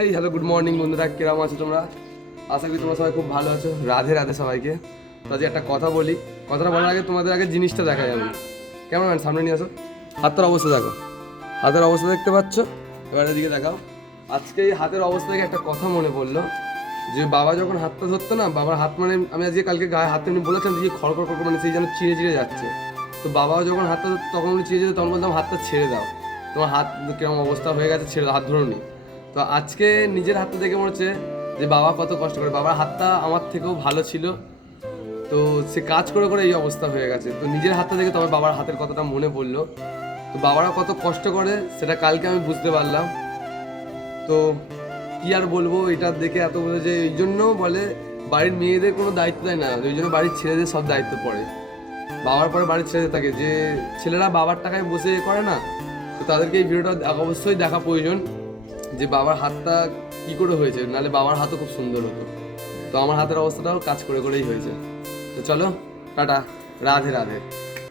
Hey hello good morning বন্ধুরা, কিরম আছো তোমরা? আশা করি তোমরা সবাই খুব ভালো আছো। রাধে রাধে সবাইকে। তো আজকে একটা কথা বলি, কথাটা বলার আগে তোমাদের আগে জিনিসটা দেখাই আমি। ক্যামেরাম্যান সামনে নিয়ে আসো, হাতটার অবস্থা দেখো, হাতের অবস্থা দেখতে পাচ্ছ? এবার এদিকে দেখাও। আজকে এই হাতের অবস্থা থেকে একটা কথা মনে পড়লো, যে বাবা যখন হাতটা ধরতো না, বাবার হাত মানে আমি আজকে কালকে গায়ে হাতে উনি বলেছেন যে খড়খড় খড় মানে সেই যেন চিড়ে চিড়ে যাচ্ছে। তো বাবাও যখন হাতটা ধরতো তখন উনি চিড়ে যেত, তখন বলতাম হাতটা ছেড়ে দাও, তোমার হাত কিরকম অবস্থা হয়ে গেছে, ছেড়ে দাও, হাত ধরো নি। তো আজকে নিজের হাতটা দেখে মনে হচ্ছে যে বাবা কত কষ্ট করে, বাবার হাতটা আমার থেকেও ভালো ছিল, তো সে কাজ করে করে এই অবস্থা হয়ে গেছে। তো নিজের হাতটা দেখে তবে বাবার হাতের কথাটা মনে পড়লো। তো বাবারা কত কষ্ট করে সেটা কালকে আমি বুঝতে পারলাম। তো কি আর বলবো, এটা দেখে এত বোঝা যে এই জন্য বলে বাড়ির মেয়েদের কোনো দায়িত্ব দেয় না, ওই জন্য বাড়ির ছেলেদের সব দায়িত্ব পড়ে। বাবার পরে বাড়ির ছেলেদের থাকে, যে ছেলেরা বাবার টাকায় বসে করে না, তো তাদেরকে এই ভিডিওটা অবশ্যই দেখা প্রয়োজন, যে বাবার হাতটা কি করে হয়েছে, নাহলে বাবার হাতও খুব সুন্দর হতো। তো আমার হাতের অবস্থাটাও কাজ করে করেই হয়েছে। তো চলো, টাটা, রাধে রাধে।